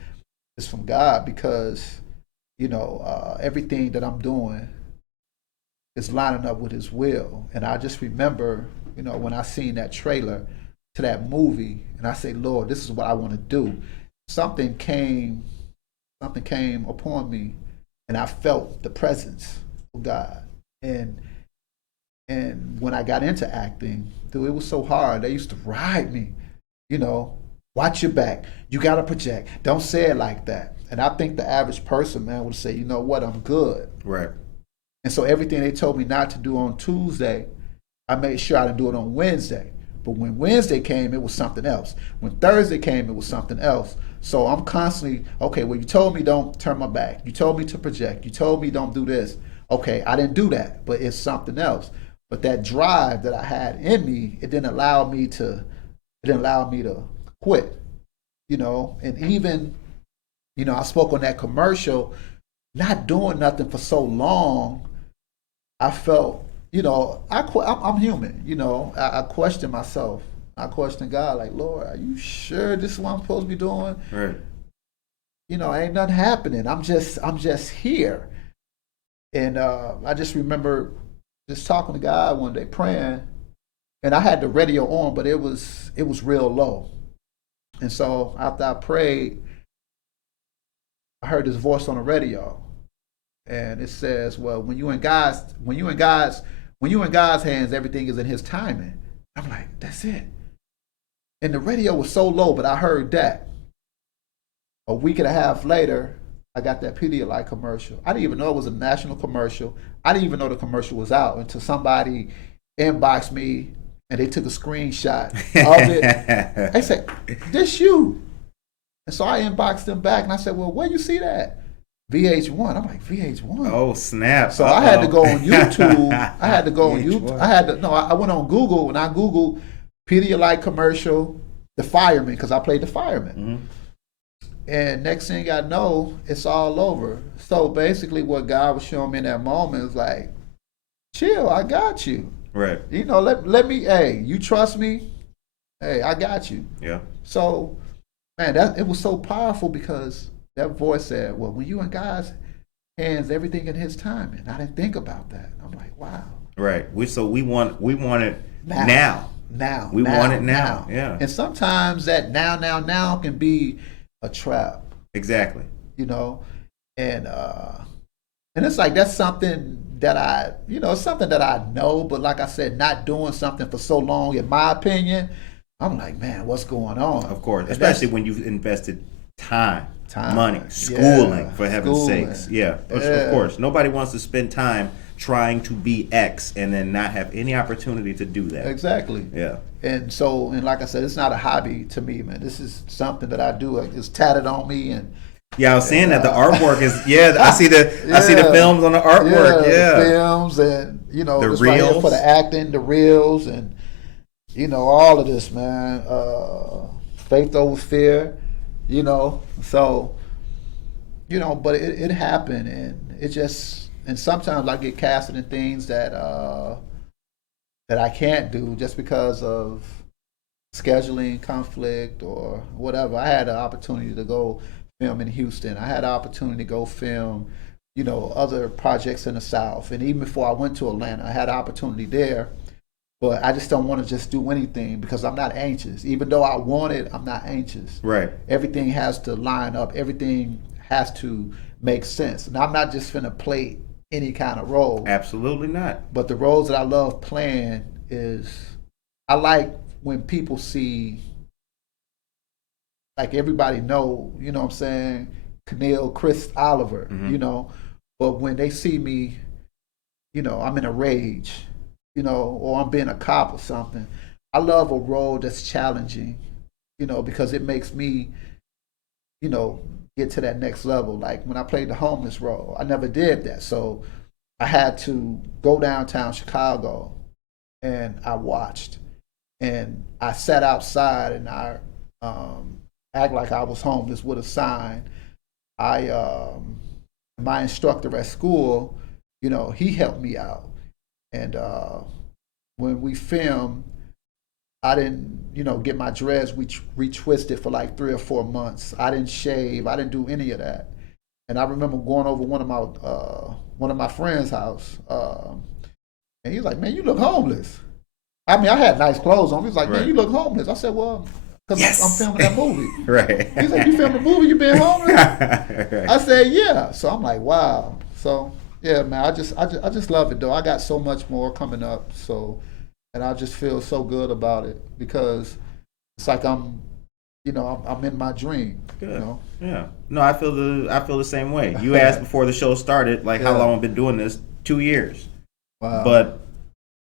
it's from God, because, you know, everything that I'm doing is lining up with his will. And I just remember, you know, when I seen that trailer to that movie, and I say, Lord, this is what I want to do. Something came upon me, and I felt the presence of God. And when I got into acting, dude, it was so hard. They used to ride me, you know, watch your back. You got to project. Don't say it like that. And I think the average person, man, would say, you know what, I'm good. Right. And so everything they told me not to do on Tuesday, I made sure I didn't do it on Wednesday. But when Wednesday came, it was something else. When Thursday came, it was something else. So I'm constantly, okay, well, you told me don't turn my back. You told me to project. You told me don't do this. Okay, I didn't do that, but it's something else. But that drive that I had in me, it didn't allow me to quit, you know. And even, you know, I spoke on that commercial, not doing nothing for so long, I felt, you know, I'm human, you know. I question myself. I question God, like, Lord, are you sure this is what I'm supposed to be doing? Right. You know, ain't nothing happening. I'm just here. And I just remember just talking to God one day, praying, and I had the radio on, but it was real low. And so after I prayed, I heard this voice on the radio, and it says, well, when you in God's hands, everything is in his timing. I'm like, that's it. And the radio was so low, but I heard that. A week and a half later, I got that Pedialyte commercial. I didn't even know it was a national commercial. I didn't even know the commercial was out until somebody inboxed me and they took a screenshot of it. They said, "This you?" And so I inboxed them back and I said, "Well, where you see that?" VH1. I'm like, VH1. Oh snap! So I had to go on YouTube. I had to go on YouTube. I went on Google and I Googled Pedialyte commercial, the fireman, because I played the fireman. Mm-hmm. And next thing I know, it's all over. So basically what God was showing me in that moment was like, chill, I got you. Right. You know, let me, hey, you trust me? Hey, I got you. Yeah. So, man, it was so powerful because that voice said, well, when you in God's hands, everything in his timing. I didn't think about that. I'm like, wow. Right. We want it now. We want it now. Yeah. And sometimes that now can be a trap. Exactly. You know, and it's like that's something that something that I know, but like I said, not doing something for so long, in my opinion, I'm like, man, what's going on? Of course, especially when you've invested time, money, schooling, for heaven's sakes. Yeah, of course. Nobody wants to spend time trying to be X and then not have any opportunity to do that. Exactly. Yeah. And like I said, it's not a hobby to me, man. This is something that I do. It's tatted on me, and I was saying that the artwork is. I see the films on the artwork. Yeah, the films and the reels right here for the acting, the reels, and all of this, man. Faith over fear, So, but it happened, and it just. And sometimes I get casted in things that I can't do just because of scheduling conflict or whatever. I had the opportunity to go film in Houston. I had the opportunity to go film, other projects in the South. And even before I went to Atlanta, I had an opportunity there. But I just don't want to just do anything because I'm not anxious. Even though I want it, I'm not anxious. Right. Everything has to line up. Everything has to make sense. And I'm not just finna play any kind of role. Absolutely not. But the roles that I love playing is, I like when people see, like everybody know, what I'm saying, Caneil Chill Oliver, but when they see me, I'm in a rage, or I'm being a cop or something, I love a role that's challenging, because it makes me, get to that next level. Like when I played the homeless role, I never did that. So I had to go downtown Chicago and I watched and I sat outside and I act like I was homeless with a sign. My instructor at school, he helped me out. And when we filmed, I didn't, get my dreads retwisted for like 3 or 4 months. I didn't shave. I didn't do any of that. And I remember going over one of my friends' house, and he's like, "Man, you look homeless." I mean, I had nice clothes on. He's like, "Man, you look homeless." I said, "Well, because I'm filming that movie." Right. He's like, "You filmed a movie? You been homeless?" Right. I said, "Yeah." So I'm like, "Wow." So yeah, man, I just love it though. I got so much more coming up. So. And I just feel so good about it because it's like I'm in my dream. Good. Yeah. No, I feel the same way. You asked before the show started, like how long I've been doing this. 2 years. Wow. But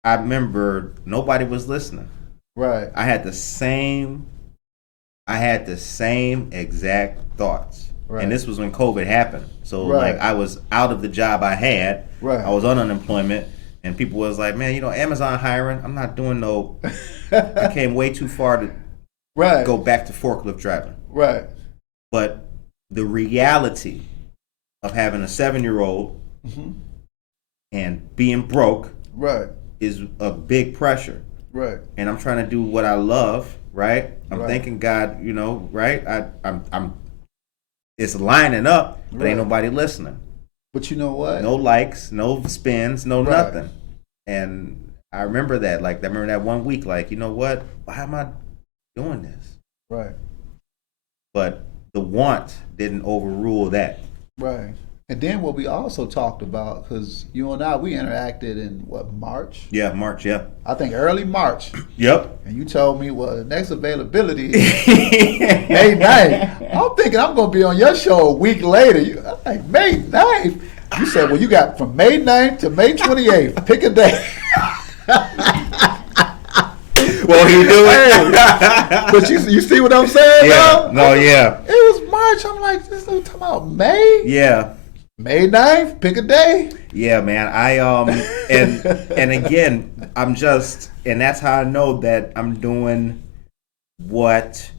I remember nobody was listening. Right. I had the same exact thoughts. Right. And this was when COVID happened. So like I was out of the job I had. Right. I was on unemployment. And people was like, man, Amazon hiring. I'm not doing no. I came way too far to go back to forklift driving. Right. But the reality of having a 7-year-old and being broke is a big pressure. Right. And I'm trying to do what I love. Right. I'm thanking God. Right. I'm. It's lining up, but ain't nobody listening. But you know what? No likes, no spins, no nothing. And I remember that. Like, I remember that 1 week, like, you know what? Why am I doing this? Right. But the want didn't overrule that. Right. And then what we also talked about, because you and I, we interacted in, March? Yeah, March, yeah. I think early March. Yep. And you told me, well, the next availability is May 9th. I'm thinking I'm going to be on your show a week later. I'm like, May 9th? You said, well, you got from May 9th to May 28th. Pick a day. Well, he do it. But you see what I'm saying? Yeah. Though? No, yeah. It was March. I'm like, this dude talking about May? Yeah. May 9th? Pick a day. Yeah, man. And again, I'm just, and that's how I know that I'm doing what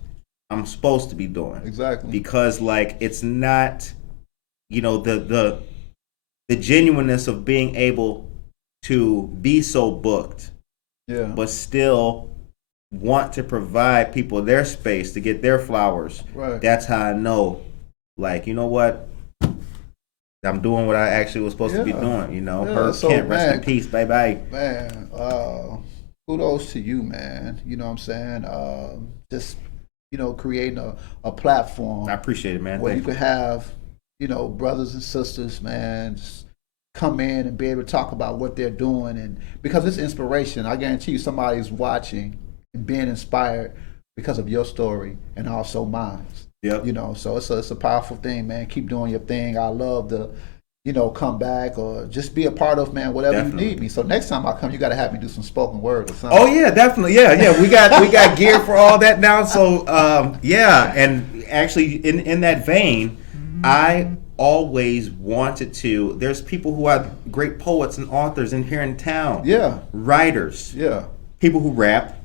I'm supposed to be doing. Exactly. Because like it's not, the genuineness of being able to be so booked, but still want to provide people their space to get their flowers. Right. That's how I know, like, you know what? I'm doing what I actually was supposed to be doing, Herb Kent, rest in peace, bye-bye. Man, kudos to you, man. You know what I'm saying? Just, creating a platform. I appreciate it, man. Where you could have, brothers and sisters, man, just come in and be able to talk about what they're doing. And because it's inspiration, I guarantee you somebody's watching and being inspired because of your story and also mine. Yep. So it's a powerful thing, man. Keep doing your thing. I love to, come back or just be a part of, man, whatever Definitely. you need me. So next time I come, you got to have me do some spoken word or something. Oh yeah, definitely. Yeah. We got gear for all that now. So and actually in that vein, I always wanted to. There's people who are great poets and authors in here in town. Yeah. Writers. Yeah. People who rap.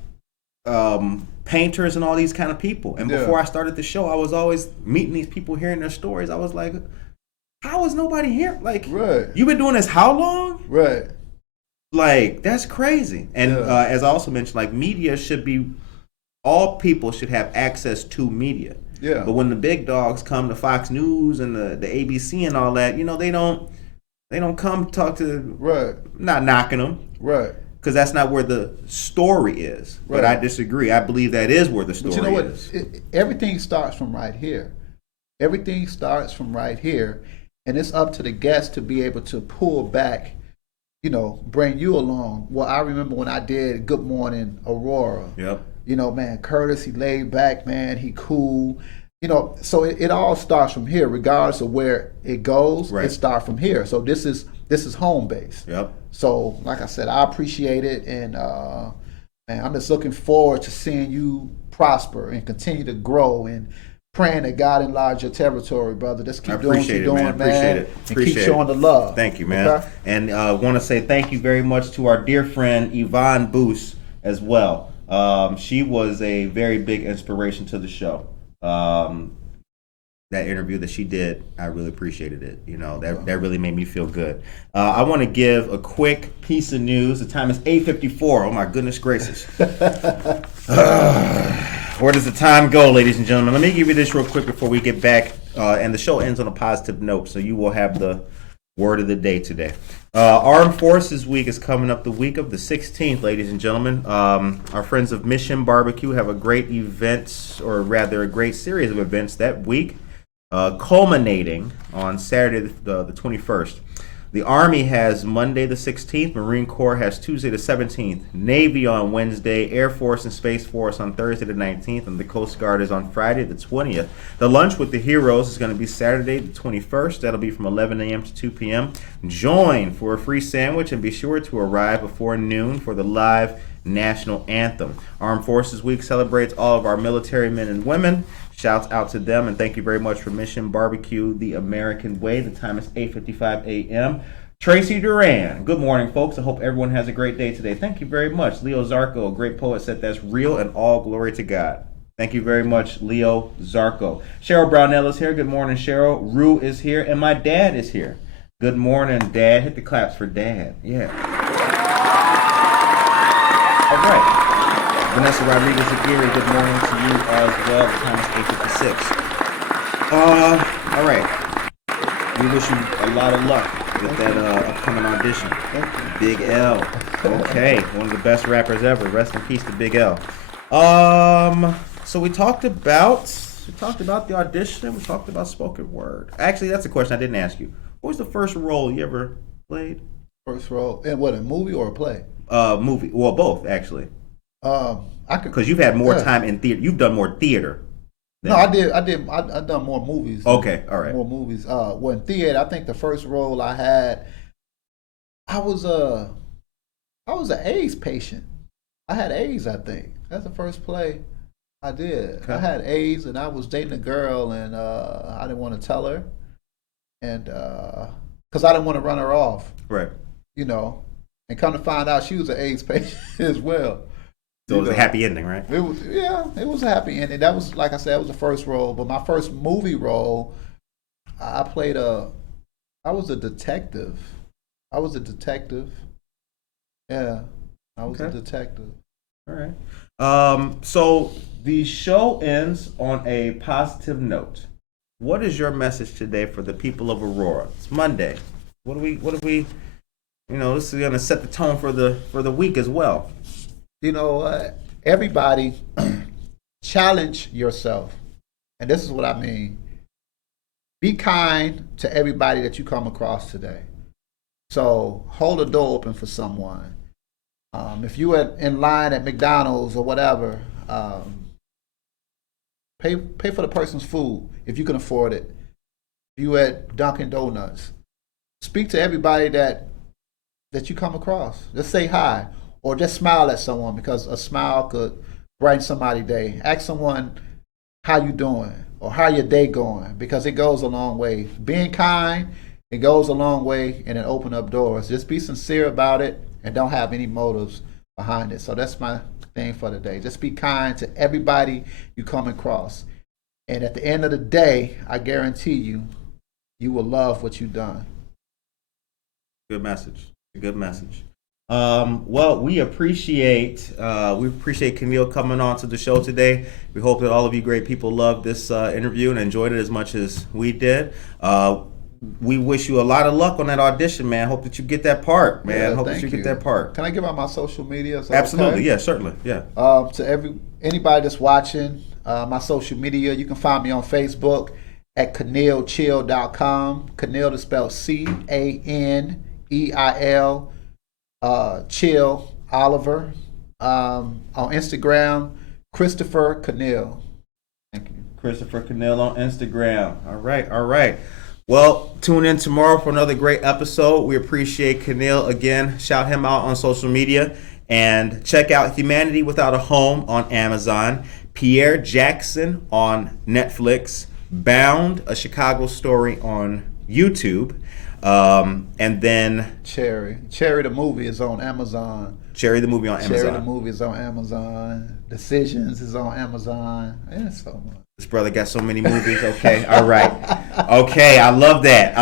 Painters and all these kind of people. And before I started the show, I was always meeting these people, hearing their stories. I was like, how is nobody here? Like, right. You've been doing this how long? Right. Like, that's crazy. And as I also mentioned, like, media should be, all people should have access to media. Yeah. But when the big dogs come to Fox News and the ABC and all that, they don't come talk to, not knocking them. Right. Because that's not where the story is. Right. But I disagree. I believe that is where the story but you know what? is. Everything starts from right here. Everything starts from right here. And it's up to the guest to be able to pull back, bring you along. Well, I remember when I did Good Morning Aurora. Yep. Man, Curtis, he laid back, man. He cool. So it all starts from here. Regardless of where it goes, it starts from here. So this is home base. Yep. So, like I said, I appreciate it, and man, I'm just looking forward to seeing you prosper and continue to grow, and praying that God enlarge your territory, brother. Just keep doing what you're doing, man. Appreciate it. And keep showing the love. Thank you, man. Okay? And want to say thank you very much to our dear friend Yvonne Boos as well. She was a very big inspiration to the show. That interview that she did, I really appreciated it. That really made me feel good. I want to give a quick piece of news. The time is 8:54. Oh my goodness gracious. Where does the time go, ladies and gentlemen? Let me give you this real quick before we get back. And the show ends on a positive note, so you will have the word of the day today. Armed Forces Week is coming up the week of the 16th, ladies and gentlemen. Our friends of Mission Barbecue have a great event, or rather a great series of events that week. Culminating on Saturday the 21st. The Army has Monday the 16th, Marine Corps has Tuesday the 17th, Navy on Wednesday, Air Force and Space Force on Thursday the 19th, and the Coast Guard is on Friday the 20th. The Lunch with the Heroes is going to be Saturday the 21st. That'll be from 11 a.m. to 2 p.m. Join for a free sandwich and be sure to arrive before noon for the live national anthem. Armed Forces Week celebrates all of our military men and women. Shouts out to them, and thank you very much for Mission Barbecue the American Way. The time is 8:55 a.m. Tracy Duran. Good morning, folks. I hope everyone has a great day today. Thank you very much. Leo Zarco, a great poet, said that's real and all glory to God. Thank you very much, Leo Zarco. Cheryl Brownell is here. Good morning, Cheryl. Rue is here, and my dad is here. Good morning, Dad. Hit the claps for Dad. Yeah. All right. Vanessa Rodriguez Aguirre, good morning to you as well. The time is 8:56. All right. We wish you a lot of luck with that upcoming audition. Big L. Okay, one of the best rappers ever. Rest in peace to Big L. So we talked about the audition. We talked about spoken word. Actually, that's a question I didn't ask you. What was the first role you ever played? First role in what, a movie or a play? Movie. Well, both actually. Because you've had more time in theater. You've done more theater. I done more movies. Okay, all right. More movies. In theater, I think the first role I had, I was I was an AIDS patient. I had AIDS, I think. That's the first play I did. Okay. I had AIDS, and I was dating a girl, and I didn't want to tell her, and because I didn't want to run her off, Right. you know. And come to find out, she was an AIDS patient as well. So it was a happy ending, right? It was a happy ending. That was, like I said, that was the first role. But my first movie role, I was a detective. Yeah, I was a detective. All right. So the show ends on a positive note. What is your message today for the people of Aurora? It's Monday. What do we? This is gonna set the tone for the week as well. You know what? Everybody challenge yourself. And this is what I mean. Be kind to everybody that you come across today. So hold the door open for someone. If you are in line at McDonald's or whatever, pay for the person's food if you can afford it. If you at Dunkin' Donuts, speak to everybody that you come across. Just say hi or just smile at someone, because a smile could brighten somebody's day. Ask someone how you doing or how your day going, because it goes a long way. Being kind, it goes a long way, and it open up doors. Just be sincere about it and don't have any motives behind it. So that's my thing for today. Just be kind to everybody you come across. And at the end of the day, I guarantee you will love what you've done. Good message. Good message. Well, we appreciate Caneil coming on to the show today. We hope that all of you great people loved this interview and enjoyed it as much as we did. We wish you a lot of luck on that audition, man. Hope that you get that part, man. Hope that you get that part. Can I give out my social media? Absolutely, okay? Yeah, certainly, yeah. To anybody that's watching, my social media, you can find me on Facebook at CaneilChill.com. Caneil is spelled Caneil. Chill Oliver. On Instagram, Christopher Caneil. Thank you. Christopher Caneil on Instagram. All right. Well, tune in tomorrow for another great episode. We appreciate Caneil again. Shout him out on social media. And check out Humanity Without a Home on Amazon. Pierre Jackson on Netflix. Bound, a Chicago story on YouTube. And then Cherry the movie is on Amazon. Cherry the movie on Amazon. Cherry the movie is on Amazon. Decisions is on Amazon. Yeah, so much. This brother got so many movies. Okay, all right. Okay, I love that.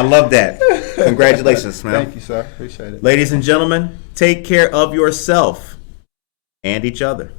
Congratulations, man. Thank you, sir. Appreciate it. Ladies and gentlemen, take care of yourself and each other.